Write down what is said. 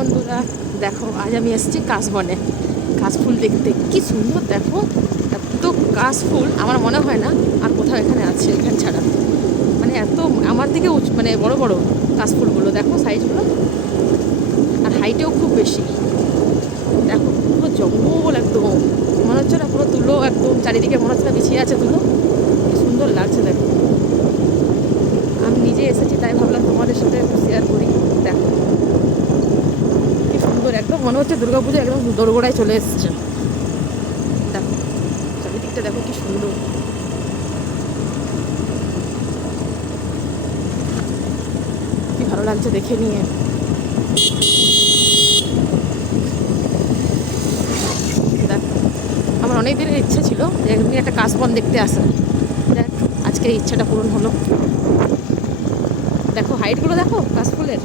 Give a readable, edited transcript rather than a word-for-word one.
বন্ধুরা, দেখো আজ আমি এসেছি কাশবনে কাশফুল দেখতে। কি সুন্দর দেখো, এত কাশফুল আমার মনে হয় না আর কোথাও এখানে আছে এখানে ছাড়া। মানে এত আমার দিকে মানে বড় বড় কাশফুলগুলো দেখো সাইজগুলো, আর হাইটেও খুব বেশি। দেখো পুরো জঙ্গল একদম, মনে হচ্ছে না পুরো তুলো একদম চারিদিকে মনে হচ্ছে না বিছিয়ে আছে তুলো। কি সুন্দর লাগছে দেখো। আমি নিজে এসেছি তাই ভাবলাম তোমাদের সাথে একটু শেয়ার করি। দেখো কি সুন্দর, একদম মনে হচ্ছে দুর্গাপুজো একদম দোরগোড়ায় চলে এসছে। দেখো চারিদিকটা দেখো কি সুন্দর। কি ভালো লাগছে দেখে নিয়ে। দেখো আমার অনেক দিনের ইচ্ছে ছিল যে এমনি একটা কাশবন দেখতে আসা। দেখ আজকে ইচ্ছাটা পূরণ হলো। দেখো হাইটগুলো দেখো কাশফুলের।